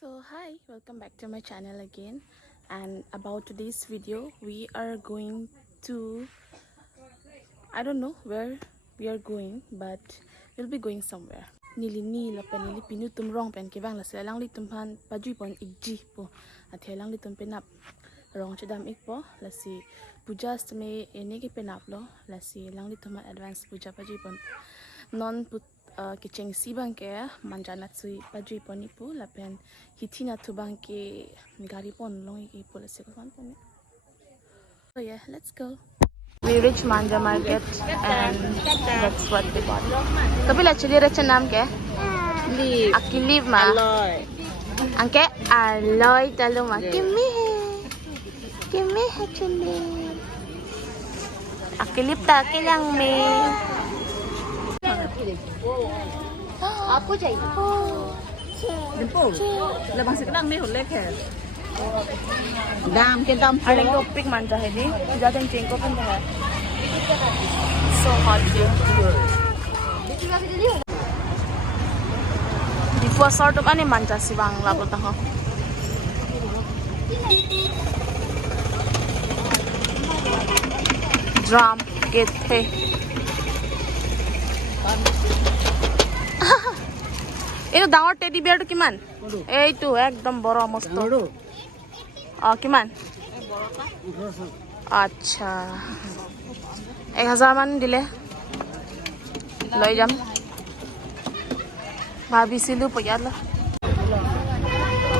So hi, welcome back to my channel again. And about today's video, we are going to, I don't know where we are going, but we'll be going somewhere. Nini la pen nili pinu tum rong pen kevang la sila lang li tum pan pajui pon igji po at lang li tum penap rong chadam ik po la si puja stame ene ki penap lo la si lang li tum advance puja pajui pon non put kicheng sibang ke manja na tsui pajui pon ipu la pen hithi na tubang ke gari pon long ik po la si ko pon. So yeah, let's go. We reached Manja market and that's what we bought. Kapila chili recha naam kya? Leaf. Akilip ma. Aloy. Angke aloy talo ma. Kimi hai chili. Akilip ta kilang me. Apo jai. Dimpo. Labang siklang me hulle khe. Dam ke dam aling ko pick manja hai di jaten cheng ko pun hai so hot here before sort of ani manja siwang lago ta ho drum get he eto dangor teddy bear to kiman ei to ekdom boro mosto কিমান আচ্ছা 1000 মান দিলে লৈ যাম ভাবিছিলো Payal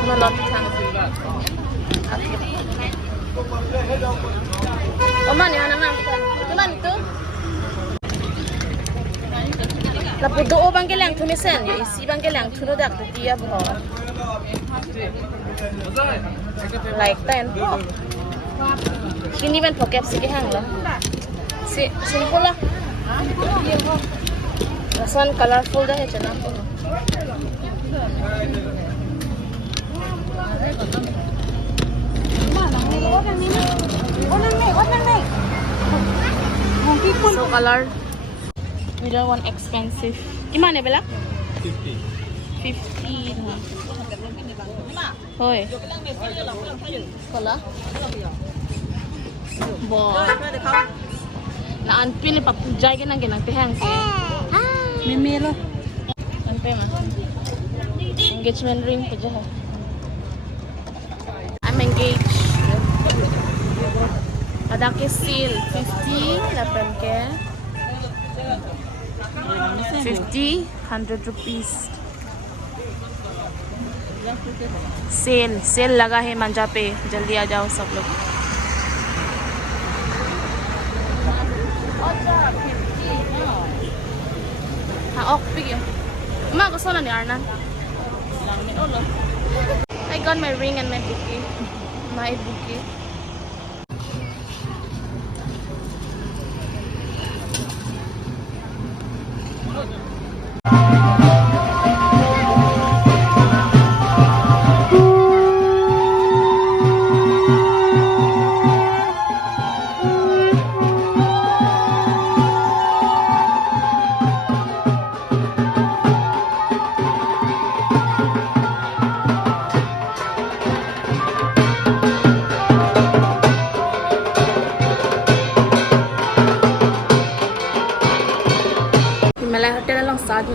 নলত Oman yana man কিমান তো la pudo bang kelang thumisen yo isi bang kelang thuno dak dia bho like ten kini ben pokep sige hang la si simple la rasan colorful dah chana ko so color we don't want expensive gimana bela 50 Hoy. Kala? Bo. Na anpin ni papujay ka nang ginang tihang siya. Mimilo. Anpin ma. Engagement ring pa dyan. I'm engaged. Padaki seal. 50. Lapan ke. 50. 100 rupees. Cell लगा है मंजा पे जल्दी आ जाओ सब लोग हाँ of भी गया माँ को सोना नहीं आना I got my ring and my bouquet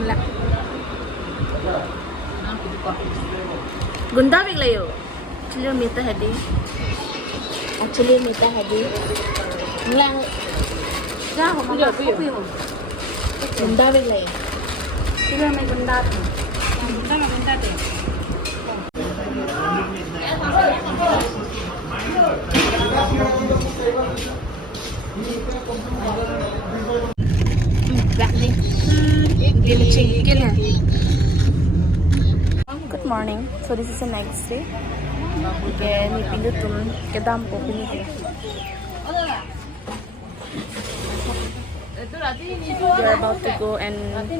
Lah. Gunda big layo. Actually mita hadi. Lang. Ja ho ma ko ho. Gunda big layo. Sila may gunda to. Gunda de. Good morning. So this is the next day. Again, ni pinutum kedam po piniti. They are about to go and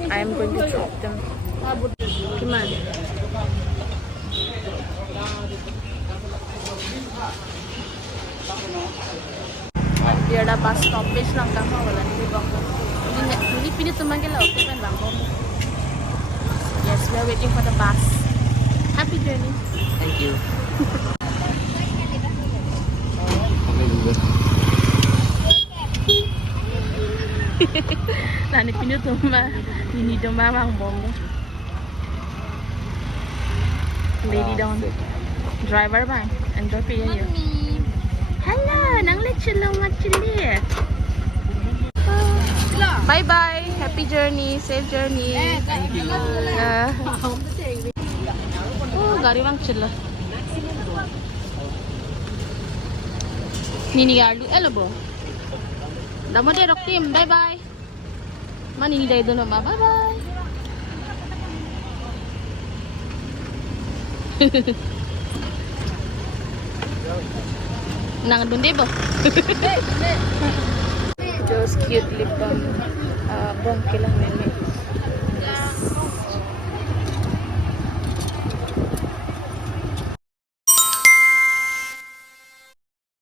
I am going to drop them. Kiman? Dia ada bus stoppage lang kamo wala ni bangko. Hindi pinutuman kila okay pan bangko. Yes, we are waiting for the bus. Happy journey. Thank you. Nani pinu tumba, Nini tumba mang bongo. Lady down. Driver bang, enjoy pia you. Hello, nang lechilo machili. Bye bye, happy journey, safe journey. Thank you. Oh, gari bang chilla. Nini gardu elbow. Damo de rock team, bye bye. Mani day doon ba? Bye bye. Nang doon di ba? Just cute lip balm. Bongke lang nini.